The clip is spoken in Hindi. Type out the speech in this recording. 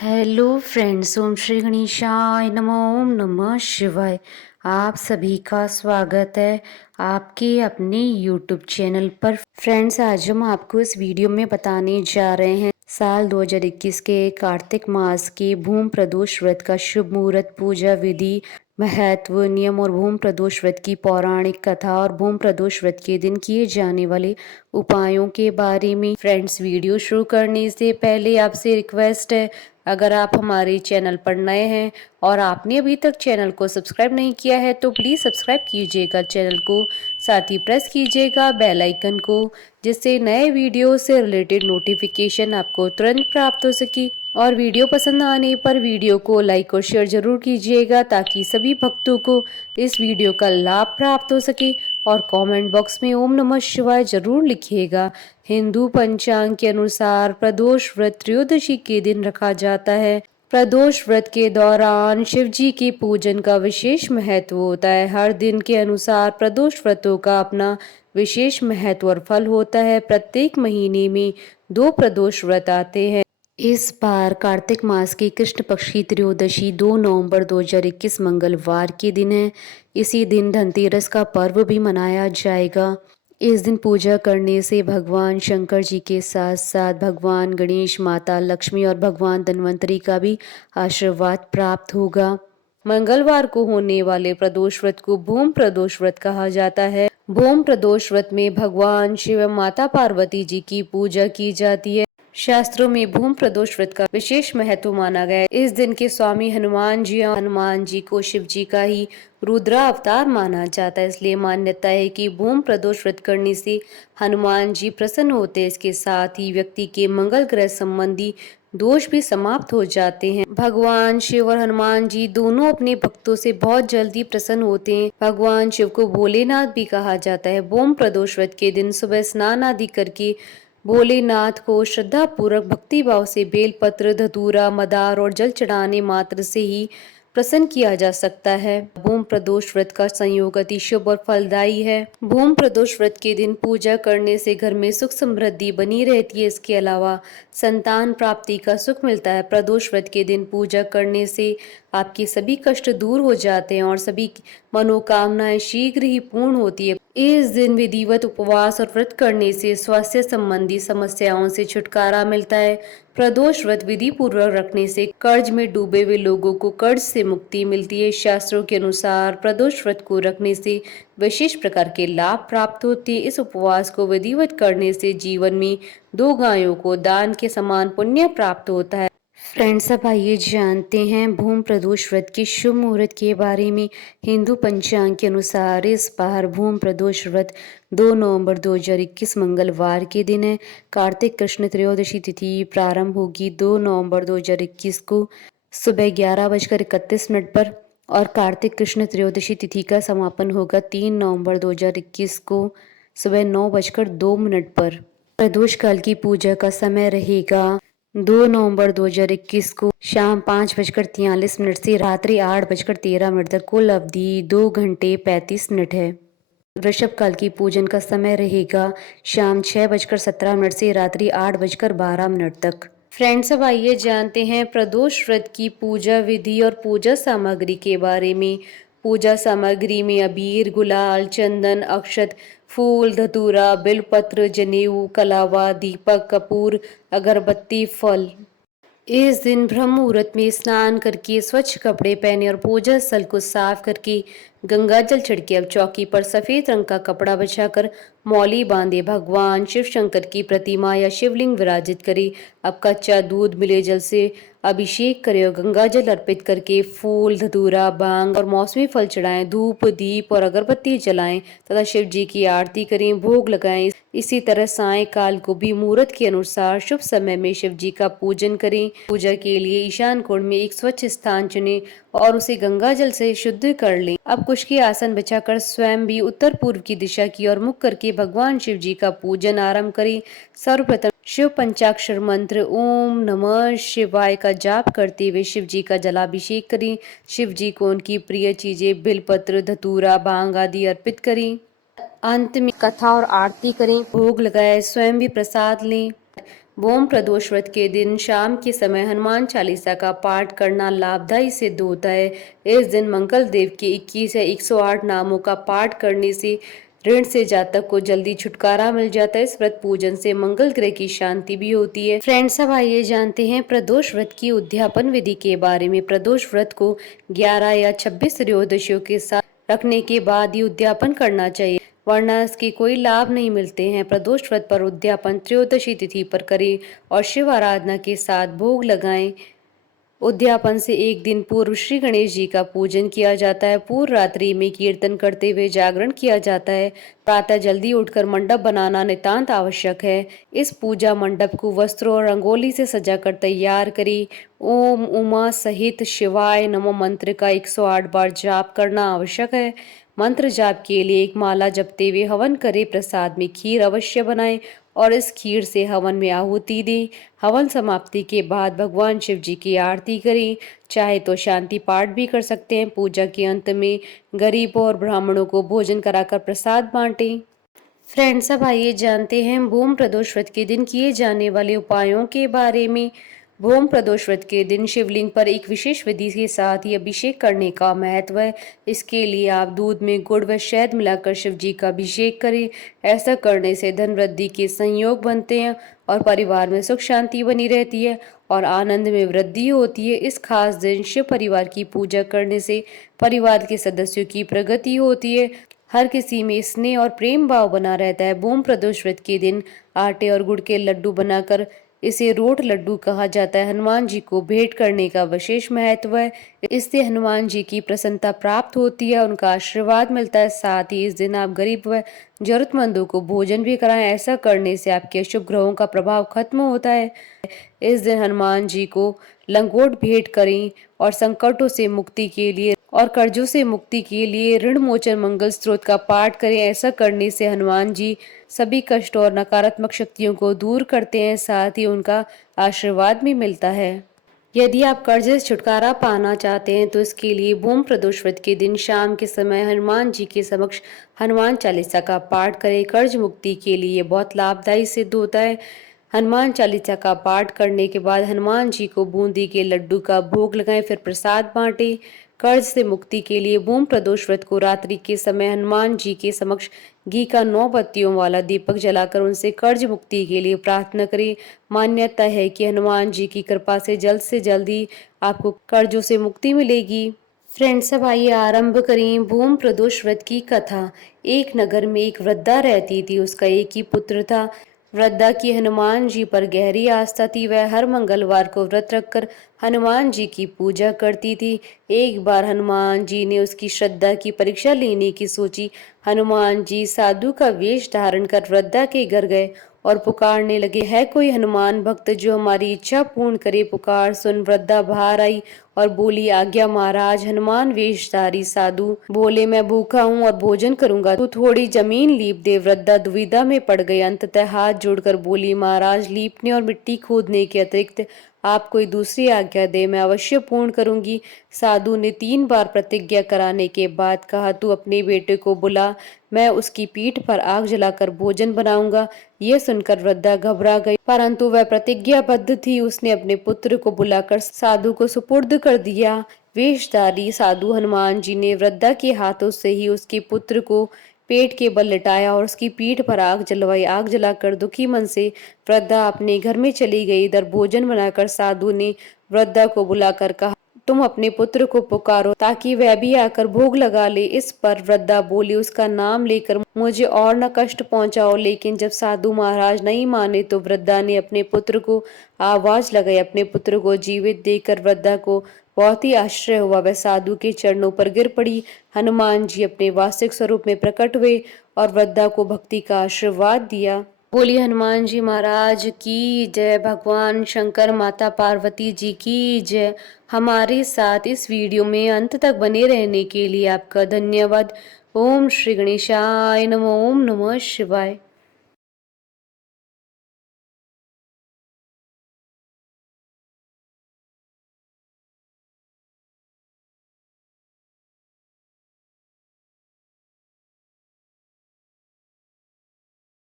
हेलो फ्रेंड्स, ओम श्री गणेशाय नमः। ओम नमः शिवाय। आप सभी का स्वागत है आपके अपने यूट्यूब चैनल पर। फ्रेंड्स, आज हम आपको इस वीडियो में बताने जा रहे हैं साल 2021 के कार्तिक मास के भूम प्रदोष व्रत का शुभ मुहूर्त, पूजा विधि, महत्व, नियम और भूम प्रदोष व्रत की पौराणिक कथा और भूम प्रदोष व्रत के दिन किए जाने वाले उपायों के बारे में। फ्रेंड्स, वीडियो शुरू करने से पहले आपसे रिक्वेस्ट है, अगर आप हमारे चैनल पर नए हैं और आपने अभी तक चैनल को सब्सक्राइब नहीं किया है तो प्लीज़ सब्सक्राइब कीजिएगा चैनल को, साथ ही प्रेस कीजिएगा बेल आइकन को, जिससे नए वीडियो से रिलेटेड नोटिफिकेशन आपको तुरंत प्राप्त हो सके। और वीडियो पसंद आने पर वीडियो को लाइक और शेयर जरूर कीजिएगा ताकि सभी भक्तों को इस वीडियो का लाभ प्राप्त हो सके। और कमेंट बॉक्स में ओम नमः शिवाय जरूर लिखिएगा। हिंदू पंचांग के अनुसार प्रदोष व्रत त्रयोदशी के दिन रखा जाता है। प्रदोष व्रत के दौरान शिव जी के पूजन का विशेष महत्व होता है। हर दिन के अनुसार प्रदोष व्रतों का अपना विशेष महत्व और फल होता है। प्रत्येक महीने में 2 प्रदोष व्रत आते हैं। इस बार कार्तिक मास की कृष्ण पक्ष की त्रयोदशी 2 नवंबर 2021 मंगलवार के दिन है। इसी दिन धनतेरस का पर्व भी मनाया जाएगा। इस दिन पूजा करने से भगवान शंकर जी के साथ साथ भगवान गणेश, माता लक्ष्मी और भगवान धन्वंतरी का भी आशीर्वाद प्राप्त होगा। मंगलवार को होने वाले प्रदोष व्रत को भूम प्रदोष व्रत कहा जाता है। भूम प्रदोष व्रत में भगवान शिव, माता पार्वती जी की पूजा की जाती है। शास्त्रों में भूम प्रदोष व्रत का विशेष महत्व माना गया है। इस दिन के स्वामी हनुमान जी को शिव जी का ही रुद्रा अवतार माना जाता है, इसलिए मान्यता है कि भूम प्रदोष व्रत करने से हनुमान जी प्रसन्न होते हैं। इसके साथ ही व्यक्ति के मंगल ग्रह संबंधी दोष भी समाप्त हो जाते हैं। भगवान शिव और हनुमान जी दोनों अपने भक्तों से बहुत जल्दी प्रसन्न होते हैं। भगवान शिव को भोलेनाथ भी कहा जाता है। भूम प्रदोष व्रत के दिन सुबह स्नान आदि करके भोलेनाथ को श्रद्धा पूर्वक भक्ति भाव से बेलपत्र, धतूरा, मदार और जल चढ़ाने मात्र से ही प्रसन्न किया जा सकता है। भूम प्रदोष व्रत का संयोग अति शुभ और फलदायी है। भूम प्रदोष व्रत के दिन पूजा करने से घर में सुख समृद्धि बनी रहती है। इसके अलावा संतान प्राप्ति का सुख मिलता है। प्रदोष व्रत के दिन पूजा करने से आपके सभी कष्ट दूर हो जाते हैं और सभी मनोकामनाएं शीघ्र ही पूर्ण होती है। इस दिन विधिवत उपवास और व्रत करने से स्वास्थ्य संबंधी समस्याओं से छुटकारा मिलता है। प्रदोष व्रत विधि पूर्वक रखने से कर्ज में डूबे हुए लोगों को कर्ज से मुक्ति मिलती है। शास्त्रों के अनुसार प्रदोष व्रत को रखने से विशेष प्रकार के लाभ प्राप्त होते हैं। इस उपवास को विधिवत करने से जीवन में 2 गायों को दान के समान पुण्य प्राप्त होता है। फ्रेंड्स, अब आइए जानते हैं भूम प्रदोष व्रत के शुभ मुहूर्त के बारे में। हिंदू पंचांग के अनुसार इस बार भूम प्रदोष व्रत 2 नवंबर 2021 मंगलवार के दिन है। कार्तिक कृष्ण त्रयोदशी तिथि प्रारंभ होगी 2 नवंबर 2021 को सुबह 11:31 पर और कार्तिक कृष्ण त्रयोदशी तिथि का समापन होगा 3 नवंबर 2021 को सुबह 9:02 पर। प्रदोष काल की पूजा का समय रहेगा 2 नवंबर 2021 को शाम 5:43 से रात्रि 8:13 तक। कुल अवधि 2 घंटे 35 मिनट है। वृषभ काल की पूजन का समय रहेगा शाम 6:17 से रात्रि 8:12 तक। फ्रेंड्स, अब आइए जानते हैं प्रदोष व्रत की पूजा विधि और पूजा सामग्री के बारे में। पूजा सामग्री में अबीर, गुलाल, चंदन, अक्षत, फूल, धतूरा, बिलपत्र, जनेऊ, कलावा, दीपक, कपूर, अगरबत्ती, फल। इस दिन ब्रह्म मुहूर्त में स्नान करके स्वच्छ कपड़े पहने और पूजा स्थल को साफ करके गंगा जल छिड़के। अब चौकी पर सफेद रंग का कपड़ा बिछाकर मौली बांधे भगवान शिव शंकर की प्रतिमा या शिवलिंग विराजित करे। अब कच्चा दूध मिले जल से अभिषेक करें और गंगा जल अर्पित करके फूल, धतूरा, भांग और मौसमी फल चढ़ाएं। धूप, दीप और अगरबत्ती जलाएं तथा शिव जी की आरती करें, भोग लगाएं। इसी तरह सायंकाल को भी मुहूर्त के अनुसार शुभ समय में शिव जी का पूजन करें। पूजा के लिए ईशान कोण में एक स्वच्छ स्थान चुनें और उसे गंगा जल से शुद्ध कर लें। अब कुश के आसन बिछाकर स्वयं भी उत्तर पूर्व की दिशा की ओर मुख करके भगवान शिव जी का पूजन आरंभ करें। सर्वप्रथम शिव पंचाक्षर मंत्र ओम नमः शिवाय का जाप करते हुए शिव जी का जलाभिषेक करें। शिव जी को उनकी प्रिय चीजें बिलपत्र, धतूरा, भांग आदि अर्पित करें। अंत में कथा और आरती करें, भोग लगाए, स्वयं भी प्रसाद लें। भूम प्रदोष व्रत के दिन शाम के समय हनुमान चालीसा का पाठ करना लाभदायी सिद्ध होता है। इस दिन मंगल देव के 21 या 108 नामों का पाठ करने से ऋण से जातक को जल्दी छुटकारा मिल जाता है। इस व्रत पूजन से मंगल ग्रह की शांति भी होती है। फ्रेंड्स, अब आइए जानते हैं प्रदोष व्रत की उद्यापन विधि के बारे में। प्रदोष व्रत को 11 या 26 त्रयोदशियों के साथ रखने के बाद ही उद्यापन करना चाहिए, वरना इसके कोई लाभ नहीं मिलते हैं। प्रदोष व्रत पर उद्यापन त्रयोदशी तिथि पर करें और शिव आराधना के साथ भोग लगाएं। उद्यापन से एक दिन पूर्व श्री गणेश जी का पूजन किया जाता है। पूर्व रात्रि में कीर्तन करते हुए जागरण किया जाता है। प्रातः जल्दी उठकर मंडप बनाना नितांत आवश्यक है। इस पूजा मंडप को वस्त्रों और रंगोली से सजाकर तैयार करें। ओम उमा सहित शिवाय नमो मंत्र का 108 बार जाप करना आवश्यक है। मंत्र जाप के लिए एक माला जपते हुए हवन करें। प्रसाद में खीर अवश्य बनाएं और इस खीर से हवन में आहुति दें। हवन समाप्ति के बाद भगवान शिव जी की आरती करें। चाहे तो शांति पाठ भी कर सकते हैं। पूजा के अंत में गरीबों और ब्राह्मणों को भोजन कराकर प्रसाद बांटें। फ्रेंड्स, अब आइए जानते हैं भूम प्रदोष व्रत के दिन किए जाने वाले उपायों के बारे में। भूम प्रदोष व्रत के दिन शिवलिंग पर एक विशेष विधि के साथ ही अभिषेक करने का महत्व है। इसके लिए आप दूध में गुड़ व शहद मिलाकर शिव जी का अभिषेक करें। ऐसा करने से धन वृद्धि के संयोग बनते हैं और परिवार में सुख शांति बनी रहती है और आनंद में वृद्धि होती है। इस खास दिन शिव परिवार की पूजा करने से परिवार के सदस्यों की प्रगति होती है। हर किसी में स्नेह और प्रेम भाव बना रहता है। भूम प्रदोष व्रत के दिन आटे और गुड़ के लड्डू बनाकर, इसे रोट लड्डू कहा जाता है, हनुमान जी को भेंट करने का विशेष महत्व है। इससे हनुमान जी की प्रसन्नता प्राप्त होती है, उनका आशीर्वाद मिलता है। साथ ही इस दिन आप गरीब व जरूरतमंदों को भोजन भी कराएं। ऐसा करने से आपके अशुभ ग्रहों का प्रभाव खत्म होता है। इस दिन हनुमान जी को लंगोट भेंट करें और संकटों से मुक्ति के लिए और कर्जों से मुक्ति के लिए ऋण मोचन मंगल स्त्रोत का पाठ करें। ऐसा करने से हनुमान जी सभी कष्ट और नकारात्मक शक्तियों को दूर करते हैं, साथ ही उनका आशीर्वाद भी मिलता है। यदि आप कर्ज से छुटकारा पाना चाहते हैं तो इसके लिए भूम प्रदोष व्रत के दिन शाम के समय हनुमान जी के समक्ष हनुमान चालीसा का पाठ करें। कर्ज मुक्ति के लिए बहुत लाभदायी सिद्ध होता है। हनुमान चालीसा का पाठ करने के बाद हनुमान जी को बूंदी के लड्डू का भोग लगाएं, फिर प्रसाद बांटें। कर्ज से मुक्ति के लिए भूम प्रदोष व्रत को रात्रि के समय हनुमान जी के समक्ष घी का 9 बत्तियों वाला दीपक जलाकर उनसे कर्ज मुक्ति के लिए प्रार्थना करें। मान्यता है कि हनुमान जी की कृपा से जल्द ही आपको कर्जों से मुक्ति मिलेगी। फ्रेंड्स, अब आइए आरंभ करें भूम प्रदोष व्रत की कथा। एक नगर में एक वृद्धा रहती थी। उसका एक ही पुत्र था। वृद्धा की हनुमान जी पर गहरी आस्था थी। वह हर मंगलवार को व्रत रखकर हनुमान जी की पूजा करती थी। एक बार हनुमान जी ने उसकी श्रद्धा की परीक्षा लेने की सोची। हनुमान जी साधु का वेश धारण कर वृद्धा के घर गए और पुकारने लगे, है कोई हनुमान भक्त जो हमारी इच्छा पूर्ण करे? पुकार सुन वृद्धा बाहर आई और बोली, आज्ञा महाराज। हनुमान वेशधारी साधु बोले, मैं भूखा हूँ और भोजन करूंगा, तू थोड़ी जमीन लीप दे। वृद्धा दुविधा में पड़ गई। अंततः हाथ जोड़कर बोली, महाराज, लीपने और मिट्टी खोदने के अतिरिक्त आप कोई दूसरी आज्ञा दे, मैं अवश्य पूर्ण करूंगी। साधु ने 3 बार प्रतिज्ञा कराने के बाद कहा, तू अपने बेटे को बुला, मैं उसकी पीठ पर आग जलाकर भोजन बनाऊंगा। यह सुनकर वृद्धा घबरा गई, परंतु वह प्रतिज्ञाबद्ध थी। उसने अपने पुत्र को बुलाकर साधु को सुपुर्द कर दिया। वेशधारी साधु हनुमान जी ने वृद्धा के हाथों से ही उसके पुत्र को पेट के बल लिटाया और उसकी पीठ पर आग जलवाई। आग जलाकर दुखी मन से वृद्धा अपने घर में चली गई। इधर भोजन बनाकर साधु ने वृद्धा को बुलाकर कहा, तुम अपने पुत्र को पुकारो ताकि वह भी आकर भोग लगा ले। इस पर वृद्धा बोली, उसका नाम लेकर मुझे और न कष्ट पहुंचाओ। लेकिन जब साधु महाराज नहीं माने तो वृद्धा ने अपने पुत्र को आवाज लगाई। अपने पुत्र को जीवित देखकर वृद्धा को बहुत ही आश्चर्य हुआ। वह साधु के चरणों पर गिर पड़ी। हनुमान जी अपने वास्तविक स्वरूप में प्रकट हुए और वृद्धा को भक्ति का आशीर्वाद दिया। बोलिए हनुमान जी महाराज की जय। भगवान शंकर, माता पार्वती जी की जय। हमारे साथ इस वीडियो में अंत तक बने रहने के लिए आपका धन्यवाद। ओम श्री गणेशाय नमः। ओम नमः शिवाय।